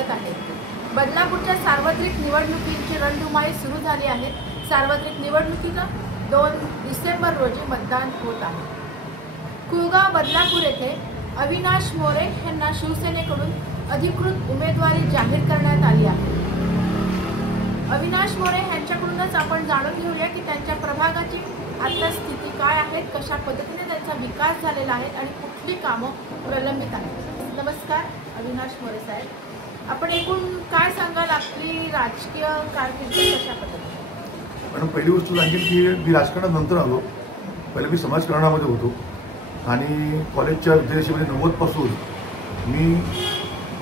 स्वागत आहे। बदलापूरच्या सार्वत्रिक निवडणुकीची रणधुमाळी सुरू झाली आहे। सार्वत्रिक निवडणुकीला 2 डिसेंबर रोजी मतदान होत आहे। कुळगाव बदलापूर येथे अविनाश मोरे यांना शिवसेनेकडून अधिकृत उमेदवारी जाहीर करण्यात आली आहे। अविनाश मोरे यांच्याकडूनच आपण जाणून घेऊया की त्यांच्या प्रभागाची आता स्थिती काय आहे, कशा पद्धतीने त्यांचा विकास झालेला आहे आणि कुठली कामं प्रलंबित आहेत। नमस्कार अविनाश मोरे साहेब, आपण एकूण काय सांगाल, आपली राजकीय कारकीर्द कशा पद्धतीने? पण पहिली गोष्ट सांगेल की मी राजकारणानंतर आलो। पहिले मी समाजकारणामध्ये होतो आणि कॉलेजच्या विद्यार्थीमध्ये 90 पासून मी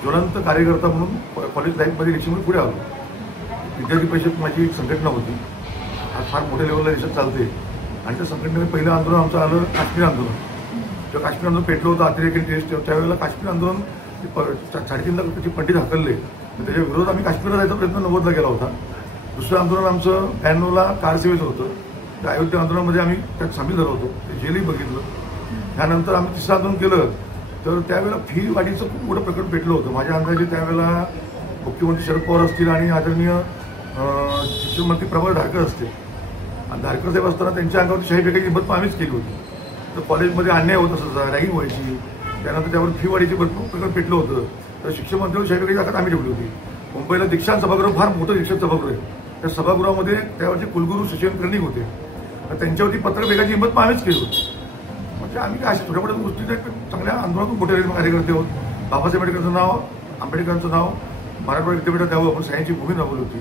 ज्वलंत कार्यकर्ता म्हणून कॉलेज लाईफमध्ये इलेक्शनमध्ये पुढे आलो। विद्यार्थी परिषद माझी एक संघटना होती, आज फार मोठ्या लेवलला देशात चालते आणि त्या संघटनेमध्ये पहिलं आंदोलन आमचं आलं काश्मीर आंदोलन। जेव्हा काश्मीर आंदोलन पेटलं होतं अतिरेकी टेस्ट, त्यावेळेला काश्मीर आंदोलन 3.5 लाखाची पंडित हाकलले, त्याच्या विरोधात आम्ही काश्मीरला जायचा प्रयत्न 90ला केला होता। दुसरं आंदोलन आमचं 92ला कारसेवेचं होतं, त्या अयोध्या आंदोलनामध्ये आम्ही त्यात सामील झालो होतो, ते जेलही बघितलं। त्यानंतर आम्ही तिसरं आंदोलन केलं तर त्यावेळेला फी वाढीचं खूप मोठं प्रकरण पेटलं होतं। माझ्या अंदाजे त्यावेळेला मुख्यमंत्री शरद पवार असतील आणि आदरणीय शिक्षण मंत्री प्रभाकर धारकर असतील, आणि धारकर साहेब असताना त्यांच्या अंगावरती शाही फेकायची हिंमत पण आम्हीच केली होती। तर कॉलेजमध्ये अन्याय होत असायचा, रॅगिंग व्हायची, त्यानंतर त्यावर फी वाढीची भरपूर प्रकरण पेटलं होतं। तर शिक्षण मंत्र्यांवर शाही फेकायची ताकद आम्ही ठेवली होती। मुंबईला दीक्षांत सभागृह फार मोठं दीक्षांत सभागृह आहे, त्या सभागृहामध्ये त्यावरचे कुलगुरू शशिकांत कर्णिक होते, तर त्यांच्यावरती पत्र फेकायची हिंमत पण आम्हीच केली होती। म्हणजे आम्ही काय अशा छोट्या मोठ्या गोष्टी चांगल्या आंदोलनातून मोठे कार्यकर्ते आहोत। बाबासाहेब आंबेडकरांचं नाव, आंबेडकरांचं नाव मराठवाडा विद्यापीठात द्यावं आपण सह्यांची भूमी राबवली होती।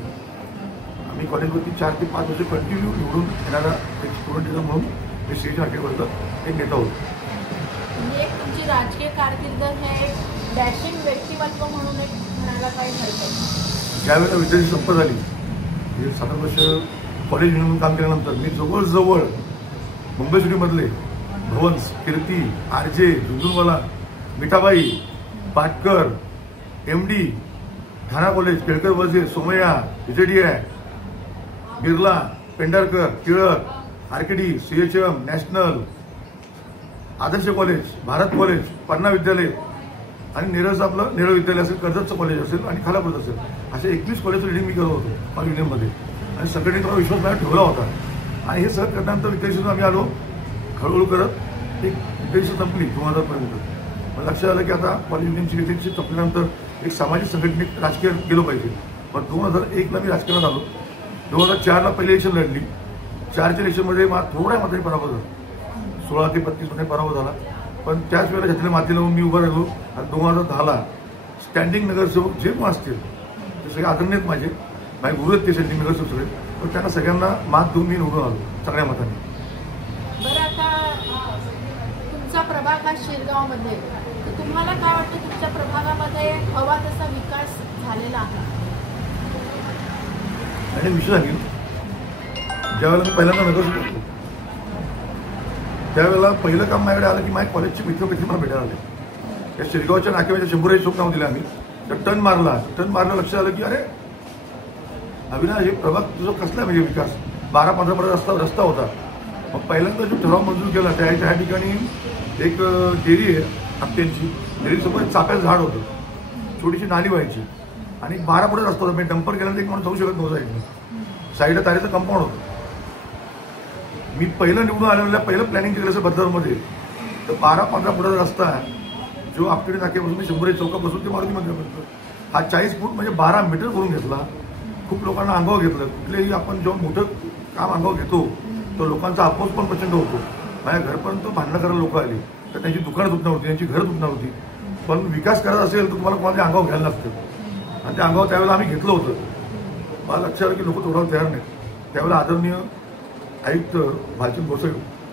आम्ही कॉलेजवरती 4 ते 5 वर्ष कंटिन्यू निवडून येणारा एक स्टुडंट म्हणून मी स्टेज मार्केटवरचा एक नेता होतो। एक तुमची राजकीय कारकीर्द हे डॅशिंग व्यक्तिमत्व म्हणून एक म्हणायला काही हरकत। ज्यावेळेला विद्यार्थी संप झाली, 7 वर्ष कॉलेज म्हणून काम केल्यानंतर मी जवळजवळ मुंबई सिटीमधले Bhavans, Kirti, RJ, Jhunjhunwala, Mithibai, Patkar, MD, Thana college, Kelkar Vaze, Somaiya, HDI, Birla, Pendharkar, Tilak, RKD, CHM, national, Adarsh college, Bharat college, Panna Vidyalaya आणि नेरळचं आपलं नेरळ विद्यालय असेल, कर्जतचं कॉलेज असेल आणि खालापूर असेल, असे 21 कॉलेजचं रिडिंग मी करत होतो कॉल युनियनमध्ये, आणि संघटनेचा विश्वास मला ठेवला होता। आणि हे सगळं करण्यानंतर विद्यार्थीतून आम्ही आलो, हळूहळू करत एक विद्यार्थी संपली 2000 पर्यंत। मला लक्षात आलं की आता कॉलेज युनियनची विद्यार्थी संपल्यानंतर एक सामाजिक संघटनेत राजकीय गेलो पाहिजे। पण 2001ला मी राजकारणात आलो, 2004ला पहिली इलेक्शन लढली, 4च्या इलेक्शनमध्ये थोड्या मात्र पराभव झाला, 16 ते 32 मध्ये पराभव झाला। पण त्याच वेळेला छत्री माती लावून मी उभा राहिलो आणि 2010ला स्टँडिंग नगरसेवक जे पण असतील ते सगळे आदरणीय माझे गुरु आहेत, ते स्टँडिंग नगरसेवक सगळे, पण त्यांना सगळ्यांना मात देऊन मी निवडून आलो सगळ्या मतांनी। बरं, आता तुमचा प्रभाग हा शिरगावमध्ये, तर तुम्हाला काय वाटतं तुमच्या प्रभागामध्ये हवा तसा विकास झालेला आहे? आणि विषय सांगेल, ज्यावेळेला मी पहिल्यांदा नगरसेवक होतो त्यावेळेला पहिलं काम माझ्याकडे आलं की माझ्या कॉलेजचे मित्रमैत्री मला भेटायला आले। त्या शिरगावच्या नाक्यामध्ये 100 चौक नाव दिलं आम्ही, तर टर्न मारला, लक्षात आलं की अरे अविनाश, हे प्रभाग तुझं कसला म्हणजे विकास, 12-15 रस्ता होता। मग पहिल्यांदा जो ठराव मंजूर केला त्या ठिकाणी एक डेअरी आहे हप्त्यांची, डेअरीसमोर एक चाफ्याचं झाड होतं, छोटीशी नाली व्हायची आणि 12 फुट रस्ता होता। मी डंपर गेल्यानंतर एक माणूस जाऊ शकत नव्हता, एक साईडला तारेचं कंपाऊंड होतं। मी पहिलं निवडून आलेल्या पहिलं प्लॅनिंग केलं असेल बदलापूरमध्ये, तर 12-15 फुटाचा रस्ता जो आपकडे नाक्यापासून 100 चौकापासून ते मारुती मंदिरापर्यंत हा 40 फूट म्हणजे 12 मीटर करून घेतला। खूप लोकांना अंगावर घेतलं। कुठलेही आपण जेव्हा मोठं काम अंगावर घेतो तर लोकांचा अपोज पण प्रचंड होतो। माझ्या घरपर्यंत भांडणं करायला लोक आली, तर त्यांची दुकानं तुटणार होती, त्यांची घरं तुटणार होती। पण विकास करायचा असेल तर तुम्हाला कोणाच्या अंगावर घ्यायला लागतं, आणि त्या अंगावर त्यावेळेला आम्ही घेतलं होतं। मला लक्षात आलं की लोक तोडायला तयार नाहीत। त्यावेळेला आदरणीय आयुक्त भालचंद भोसले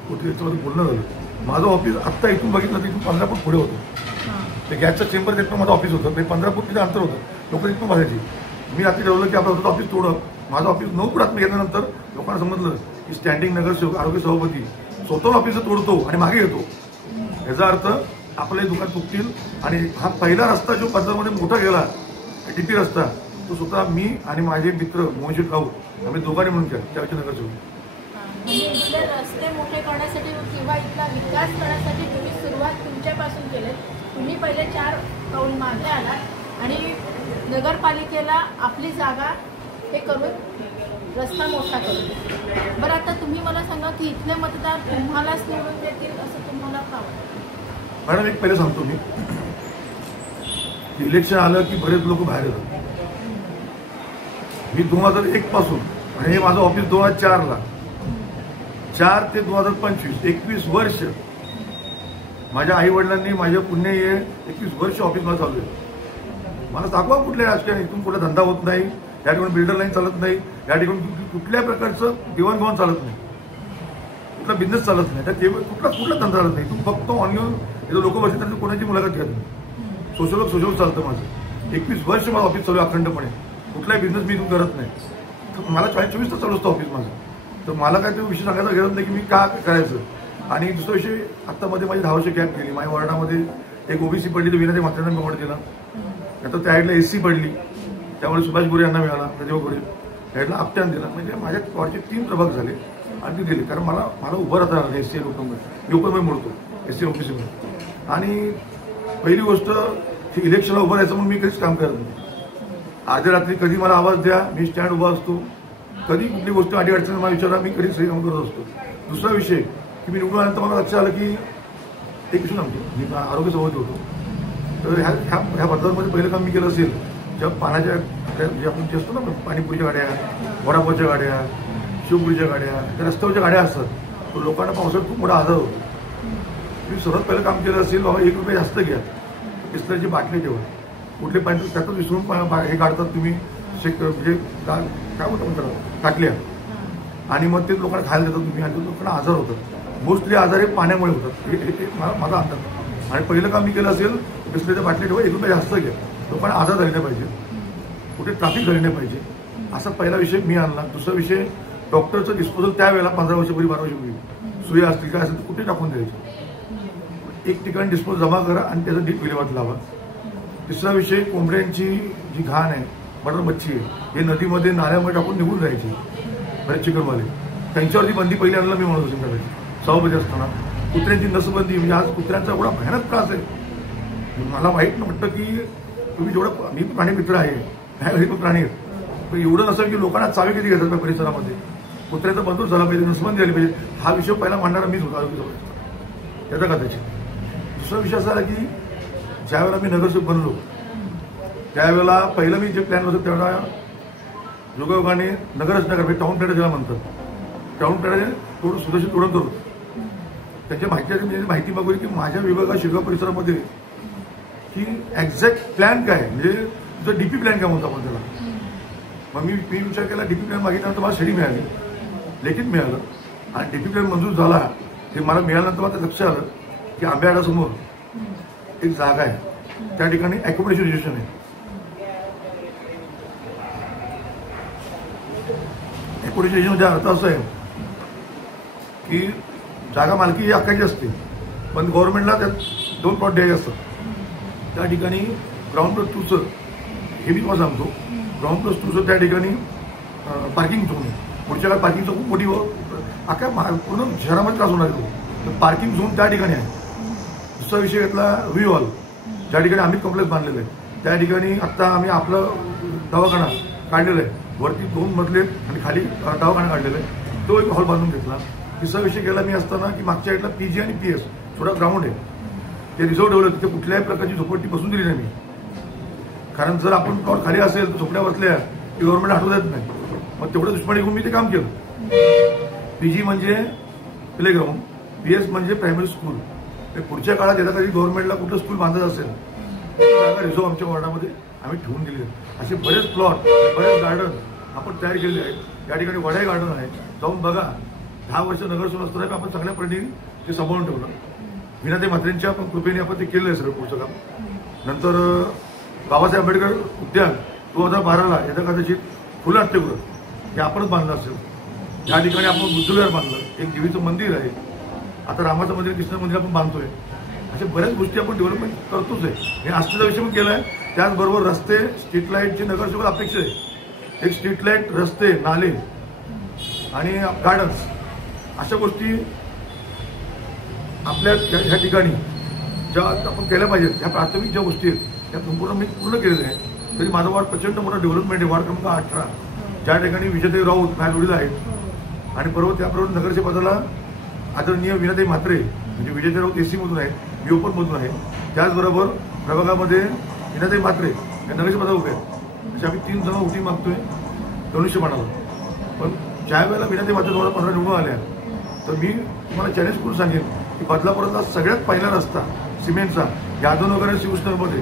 होते, याच्यामध्ये बोलणं झालं। माझं ऑफिस आत्ता इथून बघितलं तर इथून 15 फूट पुढे होतं, ते गॅसचं चेंबर तिथून माझं ऑफिस होतं, ते 15 फूट तिथे अंतर होतं, लोक इथून बघायची। मी रात्री ठरवलं की आपलं होतं ऑफिस तोडं, माझं ऑफिस 9 फूट आत घेतल्यानंतर लोकांना समजलं की स्टँडिंग नगरसेवक, आरोग्य सभापती स्वतः ऑफिस तोडतो आणि मागे येतो, याचा अर्थ आपले दुकान तुटतील। आणि हा पहिला रस्ता जो पंजाबमध्ये मोठा गेला TP रस्ता, तो स्वतः मी आणि माझे मित्र मोहनशेठ काऊ आम्ही दोघांनी म्हणून केला, त्यावेळेचे नगरसेवक। इथले रस्ते मोठे करण्यासाठी किंवा इथला विकास करण्यासाठी तुम्ही सुरुवात तुमच्यापासून केली। तुम्ही पहिले 4 पाऊल मागे आलात आणि नगरपालिकेला आपली जागा हे करून रस्ता मोठा करू. बरं, आता तुम्ही मला सांगा की इथले मतदार तुम्हालाच निवडून देतील असं तुम्हाला का वाटतं? मॅडम, एक पहिले सांगतो मी, इलेक्शन आलं की बरेच लोक बाहेर येतात. मी 2001 पासून, आणि हे माझं ऑफिस 2004ला, 4 ते 2025 21 वर्ष माझ्या आई वडिलांनी माझ्या पुण्य 21 वर्ष ऑफिस मध्ये चालू आहे. मला दाखवा कुठल्या राजकारण, इथून कुठला धंदा होत नाही, या ठिकाणी बिल्डर लाईन चालत नाही, या ठिकाणी कुठल्या प्रकारचं देवाणघेवाण चालत नाही, कुठला बिझनेस चालत नाही, त्या कुठला धंदा चालत नाही. तू फक्त ऑनलाईन इथं लोक बसले तर कोणाची मुलाखत घेत नाही. सोशल चालतं माझं. 21 वर्ष माझं ऑफिस चालू आहे अखंडपणे. कुठलाही बिझनेस मी इथून करत नाही. मला 24 तास चालू असतं ऑफिस माझं. तर मला काय तो विषय सांगायचा गरज नाही की मी का करायचं. आणि दुसरा विषय, आता मध्ये माझी 10 वर्ष गॅप गेली. माझ्या वॉर्डामध्ये एक ओबीसी पडली तर विनाते म्हात्रेंना मी वोट दिला. नंतर त्या साईडला एससी पडली, त्यामुळे सुभाष गोरे यांना मिळाला, प्रतिभा गोरे. साईडला आपट्यान दिला. म्हणजे माझ्या वॉर्डचे 3 प्रभाग झाले आणि ते दिले. कारण मला उभं राहता आलं एससी लोकांमध्ये. मी मोडतो एससी ओबीसीमध्ये. आणि पहिली गोष्ट, इलेक्शनला उभं राहायचं म्हणून मी कधीच काम करत नाही. अर्ध्या रात्री कधी मला आवाज द्या, मी स्टँड उभा असतो. कधी कुठली गोष्ट अडीअडचण मला विचारा, मी कधी सही काम करत असतो. दुसरा विषय की मी निवडून आल्यानंतर मला लक्षात आलं की एक विषय सांगतो, मी आरोग्य सभापती होतो. तर ह्या बदलामध्ये पहिलं काम मी केलं असेल, जेव्हा पाण्याच्या जे आपण जे असतो ना, पाणीपुरीच्या गाड्या, वडापावच्या गाड्या, शिवपुरीच्या गाड्या, त्या रस्त्यावरच्या गाड्या असतात, तर लोकांना पावसाळ्यात खूप मोठा आजार होतो. मी सर्वात पहिलं काम केलं असेल, बाबा 1 रुपये जास्त घ्या, बिस्लरीची बाटली ठेवा, कुठले पाणी त्यातच विसरून हे काढतात तुम्ही, म्हणजे काय म्हणतात काटल्या, आणि मग ते लोकांना खायला देतात तुम्ही, आणि लोकांना आजार होतात. मोस्टली आजार हे पाण्यामुळे होतात, हे माझा अंदाज. आणि पहिलं काम मी केलं असेल, बिस्लरीच्या बाटली ठेवा, 1 रुपये जास्त घ्या, लोकांना आजार झाले नाही पाहिजे, कुठे ट्रॅफिक झाली नाही पाहिजे, असा पहिला विषय मी आणला. दुसरा विषय, डॉक्टरचं डिस्पोजल त्यावेळेला 15 वर्षापूर्वी 12 वर्षापूर्वी सुया असतील काय असेल तर कुठे टाकून द्यायचे. एक ठिकाणी डिस्पोज जमा करा आणि त्याचा डीप विल्हेवाट लावा. तिसरा विषय, कोंबड्यांची जी घाण आहे, बटर मच्छी आहे, हे नदीमध्ये नाल्यामध्ये टाकून निघून जायची. बरेच चिकनवाले, त्यांच्यावरती बंदी पहिली आणलं मी म्हणत होतो करायची. सभापती असताना कुत्र्यांची नसबंदी, म्हणजे आज कुत्र्यांचा एवढा भयानक त्रास आहे. मला वाईट वाटतं की तुम्ही जेवढं, मी प्राणी मित्र आहे, घरी पण प्राणी आहेत, पण एवढं नसेल की लोकांना चावे किती घेतात परिसरामध्ये. कुत्र्याचा बंदूक झाला पाहिजे, नसबंदी झाली पाहिजे. हा विषय पहिला मांडणारा मीच होतो आरोग्य सभापती, त्याचा कदाचित. दुसरा विषय असा आला की ज्यावेळेला मी नगरसेवक बनलो, त्यावेळेला पहिलं मी जे प्लॅन होतं, त्यावेळेला योगायोगाने नगररचना करावी, टाऊन प्लॅन ज्याला म्हणतात, टाऊन प्लॅन थोडं सुदर्शन तोडून करू. त्याच्या माहिती मागवली की माझ्या विभागात शिरगाव परिसरामध्ये की एक्झॅक्ट प्लॅन काय, म्हणजे तुझं डीपी प्लॅन काय म्हणतो आपण त्याला. मग मी विचार केला, डीपी प्लॅन मागितल्यानंतर मला शेडी मिळाली, लेखित मिळालं, आणि डीपी प्लॅन मंजूर झाला. ते मला मिळाल्यानंतर मला लक्षात आलं की आंब्याडासमोर एक जागा आहे, त्या ठिकाणी अकोमोडेशन रजिस्ट्रेशन आहे. अकोमोडेशन रजिस्ट्रेशनचा अर्थ असा आहे की जागा मालकी ही हक्काची असते, पण गव्हर्नमेंटला त्यात 2 प्लॉट द्यायचे असतात. त्या ठिकाणी ग्राउंड प्लस 2चं, हे मी तुम्हाला सांगतो, ग्राउंड प्लस 2चं त्या ठिकाणी पार्किंग झोन आहे. पुढच्या काळात पार्किंगचं खूप मोठी अख्या पूर्ण शहरामध्ये त्रास होणार आहे. तर पार्किंग झोन त्या ठिकाणी आहे. दुसरा विषय घेतला व्ही हॉल, ज्या ठिकाणी आम्ही कॉम्प्लेक्स बांधलेलं आहे, त्या ठिकाणी आत्ता आम्ही आपलं दवाखाना काढलेला आहे. वरती 2 मजले आणि खाली दवाखाना काढलेला आहे, तो एक हॉल बांधून घेतला. तिसरा विषय केला मी असताना की मागच्या साईडला पीजी आणि पीएस थोडा ग्राउंड आहे, ते रिझर्व ठेवलं. तिथे कुठल्याही प्रकारची झोपडपट्टी बसून दिली नाही मी, कारण जर आपण प्लॉट खाली असेल तर झोपड्या बसल्या की गव्हर्नमेंट आठवत येत नाही. मग तेवढं दुष्पणी घेऊन मी ते काम केलं. पीजी म्हणजे प्लेग्राऊंड, पीएस म्हणजे प्रायमरी स्कूल. पुढच्या काळात येता कधी गव्हर्नमेंटला कुठलं स्कूल बांधायचं असेल तर रिझर्व आमच्या वॉर्डामध्ये आम्ही ठेवून दिले. असे बरेच प्लॉट, बरेच गार्डन आपण तयार केलेले आहेत. या ठिकाणी वडाई गार्डन आहे, जाऊन बघा. 10 वर्ष नगरसेवक असताना आपण चांगल्या पद्धतीने ते सांभाळून ठेवलं. विनाते म्हात्रेंच्या पण कृपेने आपण ते केलं आहे सगळं पुढचं काम. नंतर बाबासाहेब आंबेडकर उद्यान 2012ला येत्या कदाचित खुलं नाट्यगृह हे आपणच बांधलं असेल. त्या ठिकाणी आपण बुद्धविहार बांधलं, एक देवीचं मंदिर आहे, आता रामाचं मंदिर, कृष्ण मंदिर आपण बांधतोय. अशा बऱ्याच गोष्टी आपण डेव्हलपमेंट करतोच आहे. हे आस्थेचा विषय पण केला आहे. त्याचबरोबर रस्ते, स्ट्रीट लाईटची नगरसेवक अपेक्षा आहे. एक स्ट्रीट लाईट, रस्ते, नाले आणि गार्डन्स, अशा गोष्टी आपल्या ह्या ठिकाणी ज्या आपण केल्या पाहिजेत, ह्या प्राथमिक ज्या गोष्टी आहेत त्या संपूर्ण मी पूर्ण केलेल्या आहेत. तरी माझा वार्ड प्रचंड मोठा डेव्हलपमेंट आहे. वार्ड क्रमांक 18 ज्या ठिकाणी विजयदेव राऊत मॅलवडीला आहेत आणि त्याबरोबर नगरसेवक पदाला आदरणीय विनाताई म्हात्रे म्हणजे विजयदेव राऊत एसी मधून आहेत, मी ओपन मधून आहे. त्याचबरोबर प्रभागामध्ये विनाताई म्हात्रे या नगरसेवक पदावर उभे आहेत. असे आम्ही 3 जण उठी मागतोय धनुष्यबाणाला. पण ज्या वेळेला विनाताई म्हात्रे 2015 निवडून आल्या तर मी तुम्हाला चॅलेंज करून सांगेन की बदलापूरचा सगळ्यात पहिला रस्ता सिमेंटचा यादवनगर शिवसेनेमध्ये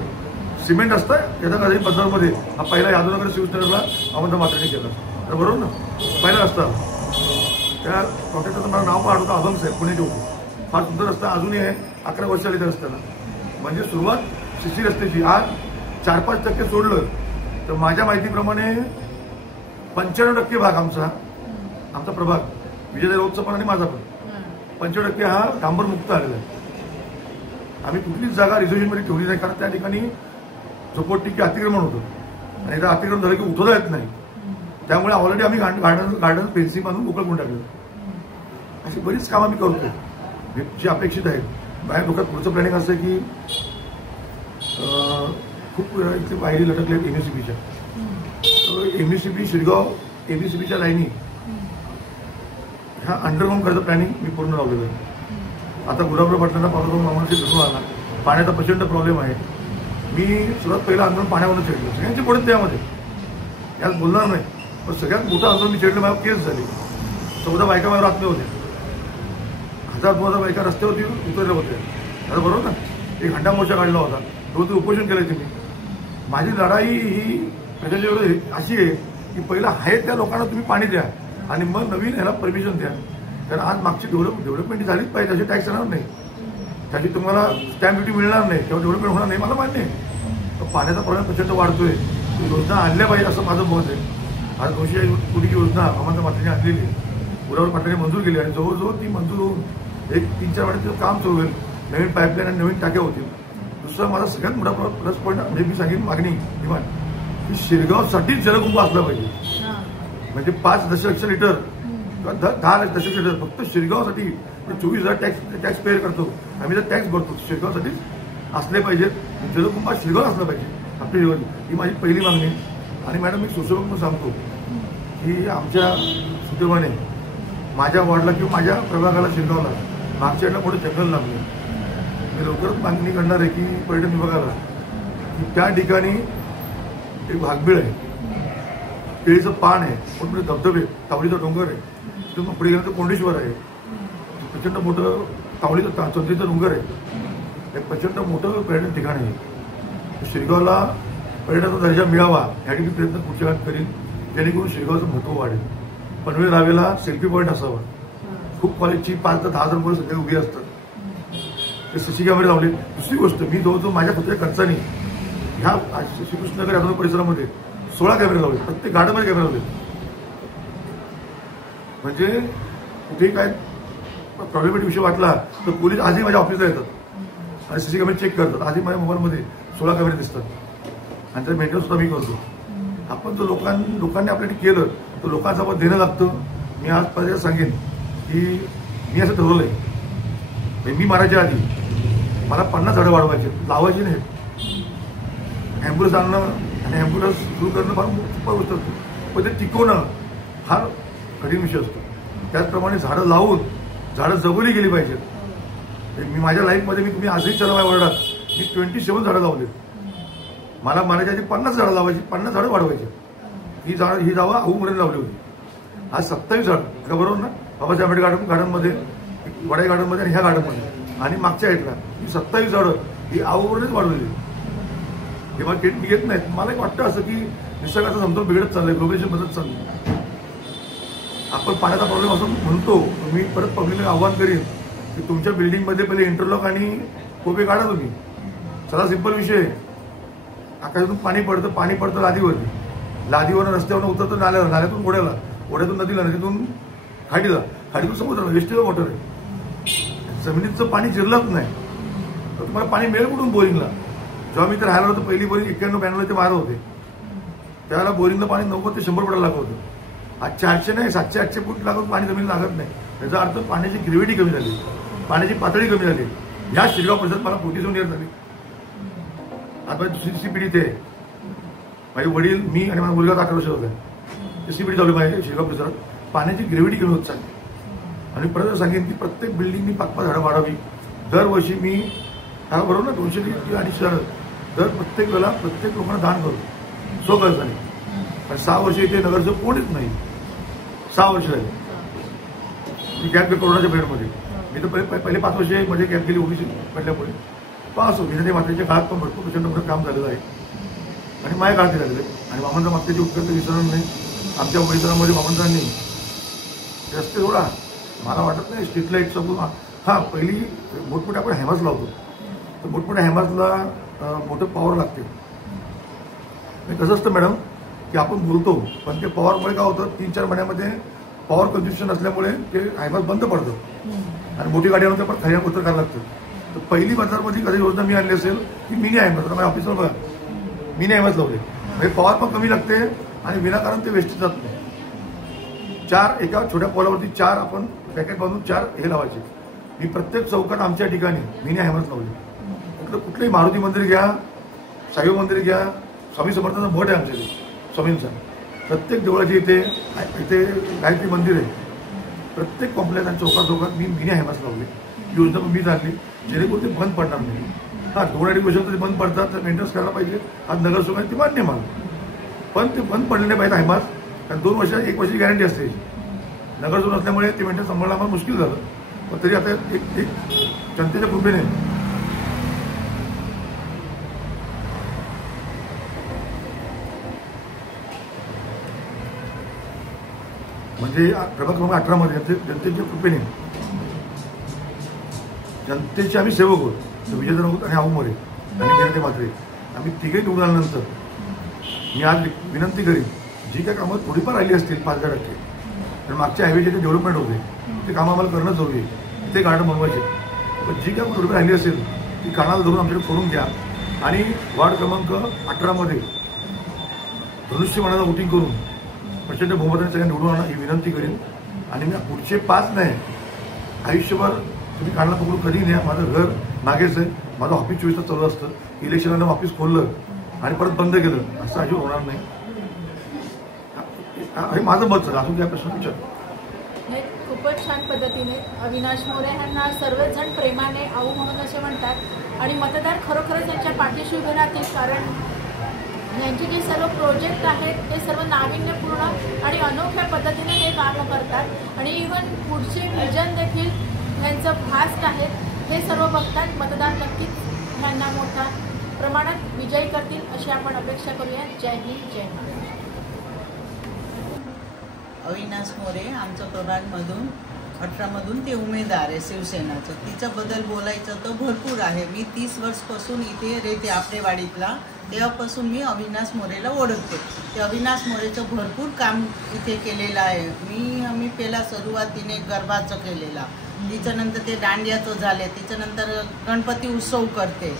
सिमेंट रस्ता याचा काही बदलामध्ये हा पहिला यादवनगर शिवसेनेला अमोल म्हात्रेने केला. तर बरोबर ना, पहिला रस्ता. त्या कॉन्ट्रॅक्टरचं मला नाव पण आठवतं, अभंग साहेब, पुण्याचे होते. फार सुंदर रस्ता अजूनही आहे. 11 वर्ष आली त्या रस्त्याला. म्हणजे सुरुवात सीसी रस्त्याची. आज 4-5% सोडलं तर माझ्या माहितीप्रमाणे 95% भाग आमचा प्रभाग विजयदेव राऊतचा पण आणि माझा पण 95% हा डांबरमुक्त आलेला आहे. आम्ही कुठलीच जागा रिझर्वेशनमध्ये ठेवली नाही, कारण त्या ठिकाणी झोपडपट्टी अतिक्रमण होतं आणि त्या अतिक्रमण झालं की उठवता येत नाही. त्यामुळे ऑलरेडी आम्ही गार्डन फेन्सिंग बांधून मोकळं करून टाकलं. अशी बरीच कामं आम्ही करतोय जी अपेक्षित आहेत. बाहेर लोकात पुढचं प्लॅनिंग असं की खूप इथे पायरी लटकले आहेत एमएससीबीच्या. एमएससीबी शिरगाव एमएससीबीच्या लाईनी ह्या अंडरग्राऊंड करायचं प्लॅनिंग मी पूर्ण लावलेलं आहे. आता गुलाबराव पाटलांना पावसाळा मामाशी भेटून आला. पाण्याचा प्रचंड प्रॉब्लेम आहे. मी सर्वात पहिलं आंदोलन पाण्यावरून छेडलं. सगळ्यांची पडत त्यामध्ये यात बोलणार नाही, पण सगळ्यात मोठं आंदोलन मी छेडलं. माझ्यावर केस झाली. 14 बायका माझ्यावर आत्मे होत्या. 1000-2000 बायका रस्त्यावरती उतरल्या होत्या. आता बरोबर ना, एक हंडा मोर्चा काढला होता. रोज उपोषण केलं तुम्ही. माझी लढाई ही त्याच्यावर अशी आहे की पहिला आहे त्या लोकांना तुम्ही पाणी द्या आणि मग नवीन ह्याला परमिशन द्या. कारण आज मागची डेव्हलपमेंट झालीच पाहिजे. त्याचे टॅक्स येणार नाही, त्याची तुम्हाला स्टॅम्प ड्युटी मिळणार नाही, तेव्हा डेव्हलपमेंट होणार नाही. मला मान्य आहे. तर पाण्याचा प्रॉब्लेम प्रचंड वाढतोय. योजना आणल्या पाहिजे असं माझं मत आहे. आज 200 कोटीची योजना अमोल म्हात्रेने आणलेली आहे. गुलाबराव पाटलांनी मंजूर केली आणि जवळजवळ ती मंजूर होऊन एक 3-4 महिन्यात काम सुरू होईल. नवीन पाईपलाईन आणि नवीन टाक्या होतील. दुसरा माझा सगळ्यात मोठा प्लस पॉईंट म्हणजे मी सांगेन मागणी डिमांड की शिरगावसाठीच जलकुंभ असला पाहिजे. म्हणजे 5 दशलक्ष लिटर किंवा 10 दशलक्ष लिटर फक्त शिरगावसाठी 24,000 टॅक्स पेअर करतो आम्ही. जर टॅक्स भरतो शिरगावसाठीच असले पाहिजेत. जलकुंभ शिरगाव असला पाहिजे आपली ही माझी पहिली मागणी. आणि मॅडम मी सुशोभक म्हणून सांगतो की आमच्या सुदैवाने माझ्या वॉर्डला किंवा माझ्या प्रभागाला शिरगावला मागच्या वेळेला मोठं जंगल लागलं. मी लवकरच मागणी करणार आहे की पर्यटन विभागाला की त्या ठिकाणी एक भागबीळ आहे, केळीचं पान आहे, मोठमोठे धबधबे, तावडीचा डोंगर आहे, तिथून पुढे गेलं तर कोंडेश्वर आहे, प्रचंड मोठं तावडीचं चंद्रीचं डोंगर आहे. एक प्रचंड मोठं पर्यटन ठिकाण आहे. शिरगावला पर्यटनाचा दर्जा मिळावा यासाठी प्रयत्न पुढच्या काळात करीन, जेणेकरून शिरगावचं महत्त्व वाढेल. पनवेल रावेला सेल्फी पॉईंट असावा. खूप कॉलेजची 5 ते 10,000 मुलं सध्या उभी असतात. ते सीसी कॅमेरे लावले. दुसरी गोष्ट मी जवळजवळ माझ्या स्वतःच्या खर्चाने ह्या श्रीकृष्णनगर यादव परिसरामध्ये 16 कॅमेरे लावले. प्रत्येक गार्डनमध्ये कॅमेरे लावले. म्हणजे कुठेही काय प्रॉब्लेमेटिक विषय वाटला तर पोलीस आजही माझ्या ऑफिसला येतात आणि सीसी कॅमेरे चेक करतात. आजही माझ्या मोबाईलमध्ये 16 कॅमेरे दिसतात आणि त्याचा मेंटेनन्स सुद्धा मी करतो. आपण जर लोकांनी आपल्यासाठी केलं तर लोकांचं आपण देणं लागतं. मी आजपर्यंत सांगेन की मी असं ठरवलंय, मी मारायच्या आधी मला 50 झाडं वाढवायचे, लावायची नाही. ॲम्ब्युलन्स आणणं आणि ॲम्ब्युलन्स सुरू करणं फार सोपं गोष्ट असतो, पण ते टिकवणं हा कठीण विषय असतो. त्याचप्रमाणे झाडं लावून झाडं जगवली गेली पाहिजेत. मी माझ्या लाईफमध्ये तुम्ही आजही चला माझ्या वर्डात मी 27 झाडं लावले. मला मारायच्या आधी 50 झाडं लावायची, 50 झाडं वाढवायची. ही जावं अहूमध्ये लावली होती. आज 27 झाडं का बरोबर ना, बाबासाहेब आंबेडकर गार्डनमध्ये, वडाई गार्डनमध्ये आणि ह्या गार्डनमध्ये आणि मागच्या साईडला ही 27 झाडं ही अहूमध्येच वाढवलेली. हे मला मी घेत नाहीत. मला एक वाटतं असं की निसर्गाचा समतोल बिघडत चाललंय, ग्लोबलायझेशन बदलत चाललंय. आपण पाण्याचा प्रॉब्लेम असं म्हणतो. मी परत पब्लिकला आव्हान करीन की तुमच्या बिल्डिंगमध्ये पहिले इंटरलॉक आणि कोबे काढा तुम्ही. चला सिंपल विषय. आकाशातून पाणी पडतं लादीवरनं रस्त्यावरून उतरतं नाल्याला, नाल्यातून ओढ्यातून नदीला, नदीतून खाडीतून समुद्राला. वेस्टेज वॉटर आहे. जमिनीचं पाणी जिरलंच नाही तर तुम्हाला पाणी मिळेल कुठून बोरिंगला. जेव्हा मी तर राहायला होतो पहिली बोरिंग 91-92 ते मारत होते, त्यावेळेला बोरिंगला पाणी 90 ते 100 फुटाला लागत होतं. आज 400 नाही 700-800 फूट लागून पाणी जमिनीला लागत नाही. याचा अर्थ पाण्याची ग्रेव्हिटी कमी झाली, पाण्याची पातळी कमी झाली. ह्या शिरगाव परिसरात मला 47 इयर झाली. आता दुसरी पिढी ते माझे वडील, मी आणि माझा मुलगा 18 वर्ष होता. एससीबीटी चालू आहे शिरगाव परिसरात. पाण्याची ग्रेव्हिटी कमी होत चालली. आणि परत सांगेन की प्रत्येक बिल्डिंगनी 5-5 झाडं वाढावी. दरवर्षी मी बरोबर ना 200 ते 250 झाडं दर प्रत्येक वेळेला प्रत्येक लोकांना दान करतो स्वखर्चाने. आणि 6 वर्ष इथे नगरसेवक कोणीच नाही. 6 वर्ष झाली मी गॅप केली कोरोनाच्या पिरियडमध्ये. मी तर पहिले 5 वर्षे मध्ये गॅप केली ओबीसी पडल्यामुळे. पास होती ते मातेच्या काळात पण भरपूर प्रचंड मोठं काम झालेलं आहे आणि माझ्या काळात झालेलं आहे. आणि मामांचा मागच्याची उत्तर विसरणार नाही. आमच्या परिसरामध्ये मामांनी रस्ते जोडा. मला वाटत नाही स्ट्रीट लाईट समोर. हां, पहिली मोठमोठे आपण हॅमास लावतो तर मोठमोठ्या हॅमासला मोठं पॉवर लागते. कसं असतं मॅडम की आपण बोलतो पण ते पॉवरमुळे काय होतं 3-4 महिन्यामध्ये पॉवर कन्झ्युम्शन असल्यामुळे ते हॅमास बंद पडतं आणि मोठी गाडी आणून पण खाली उत्तर करायला लागतं. तर पहिली बाजारमध्ये कधी योजना मी आणली असेल की मिनी हॅमास. माझ्या ऑफिसवर बघा मिनी हॅमास लावले. म्हणजे पॉवर पण कमी लागते आणि विनाकारण ते वेस्टेज जात नाही. 4 एका छोट्या पोलावरती 4 आपण पॅकेट बांधून 4 हे लावायचे. मी प्रत्येक चौकात आमच्या ठिकाणी मिनी हॅमर्स लावले. कुठलंही मारुती मंदिर घ्या, साई मंदिर घ्या, स्वामी समर्थांचा मठ आहे आमच्याकडे स्वामींचा. प्रत्येक देवळाची इथे गायत्री मंदिर आहे. प्रत्येक कॉम्प्लेक्स आणि चौकात मी मिनी हॅमर्स लावले. योजना पण मी झाली जेणेकरून ते बंद पडणार नाही. हां, 2-2.5 वर्ष ते बंद पडतात तर मेंटेनन्स करायला पाहिजे. आज नगरसेवकांनी ते मान्य मला. पण ते बंद पडले नाही पाहिजे हॅमास. कारण 2 वर्ष 1 वर्षाची गॅरंटी असते. नगरसेवक असल्यामुळे ते मेंटेनन्स सांभाळणं आम्हाला मुश्किल झालं. पण तरी आता एक जनतेच्या कृपेने म्हणजे प्रभाग क्रमांक 18 मध्ये जनतेच्या कृपेने जनतेचे आम्ही सेवक होतो. विजय राऊत आणि आऊ मोरे आणि मीनाताई म्हात्रे आम्ही तिघे निवडून आल्यानंतर मी आज विनंती करीन जी काही कामं थोडीफार राहिली असतील 5-10%. तर मागच्या हायवेचे जे डेव्हलपमेंट होते ते कामं आम्हाला करणं जरुरी आहे. ते गार्डन बनवायचे. पण जी काही थोडीफार राहिली असेल ती कानाला धरून आमच्याकडे करून घ्या. आणि वार्ड क्रमांक 18 मध्ये धनुष्यबाणाला वोटिंग करून प्रचंड बहुमताने सगळ्यांना निवडून आणा ही विनंती करीन. आणि मी पुढचे 5 नाही आयुष्यभर तुम्ही कानाला पकडून कधी न्या. माझं घर मागेच आहे. माझं ऑफिस 24 तास चालू असतं. इलेक्शनला ऑफिस खोललं आणि परत बंद केलं असं अजिबात होणार नाही. हे माझं मत झालं. अजून काय प्रश्न विचार. हे खूपच छान पद्धतीने अविनाश मोरे यांना सर्वजण प्रेमाने आऊ म्हणून असे म्हणतात आणि मतदार खरोखरच यांच्या पाठीशी उभे राहतील. कारण यांचे जे सर्व प्रोजेक्ट आहेत ते सर्व नाविन्यपूर्ण आणि अनोख्या पद्धतीने हे कामं करतात आणि इव्हन पुढचे विजन देखील यांचं फास्ट आहे. हे सर्व बघतात मतदार नक्कीच यांना मोठ्या प्रमाणात विजयी करतील अशी आपण अपेक्षा करूया. जय हिंद, जय महाराष्ट्र. अविनाश मोरे आमच्या प्रभागमधून 18 ते उमेदवार आहे शिवसेनाचं. तिच्याबद्दल बोलायचं तर भरपूर आहे. मी 30 वर्षापासून इथे राहते आपलेवाडीतला. तेव्हापासून मी अविनाश मोरेला ओळखते. ते अविनाश मोरेचं भरपूर काम इथे केलेलं आहे. मी पहिला सुरुवातीने गरबाचं केलेला. तिच्यानंतर ते दांडियाचं झाले. त्याच्यानंतर गणपती उत्सव करते.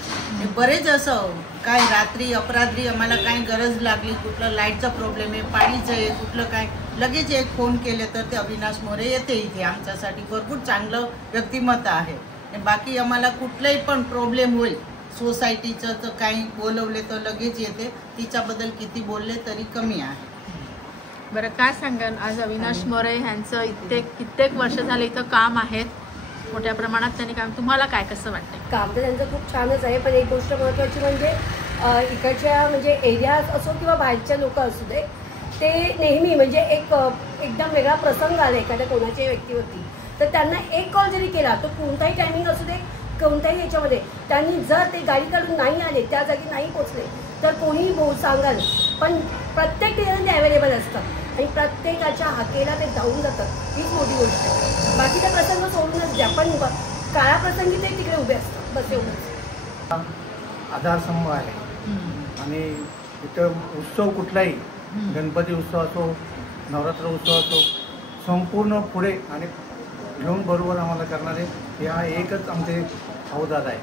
बरेच असं काय रात्री अपरात्री आम्हाला काही गरज लागली, कुठलं लाईटचा प्रॉब्लेम आहे, पाणीचं आहे, कुठलं काय लगेच एक फोन केले तर ते अविनाश मोरे येते इथे. आमच्यासाठी भरपूर चांगलं व्यक्तिमत्व आहे. बाकी आम्हाला कुठलाही पण प्रॉब्लेम होईल सोसायटीचं तर काही बोलवले तर लगेच येते. तिच्याबद्दल किती बोलले तरी कमी आहे. बरं, काय सांगाल आज अविनाश मोरे यांचं कित्येक वर्ष झाले इथं काम आहेत, मोठ्या प्रमाणात त्यांनी काम. तुम्हाला काय कसं वाटतं? काम तर त्यांचं खूप छानच आहे. पण एक गोष्ट महत्त्वाची म्हणजे इकडच्या म्हणजे एरियाज असो किंवा बाहेरच्या लोक असू दे, ते नेहमी म्हणजे एकदम वेगळा प्रसंग आला एखाद्या कोणाच्याही व्यक्तीवरती तर त्यांना एक कॉल जरी केला तो कोणताही टायमिंग असू दे कोणत्याही याच्यामध्ये त्यांनी जर ते गाडी काढून नाही आले, त्या जागी नाही पोचले तर कोणीही सांगाल. पण प्रत्येक ठिकाणी ते अवेलेबल असतात आणि प्रत्येकाच्या हाकेला ते जाऊन जातात. हीच मोठी गोष्ट आहे. बाकीचा प्रसंग सोडूनच द्या, पण काळा प्रसंगी ते तिकडे उभे असतात. बस एवढंच. आधारस्तंभ आहे आणि इथं उत्सव कुठलाही गणपती उत्सव असो, नवरात्र उत्सव असो, संपूर्ण पुढे आणि घेऊन बरोबर आम्हाला करणारे हा एकच आमचे अवतार आहे.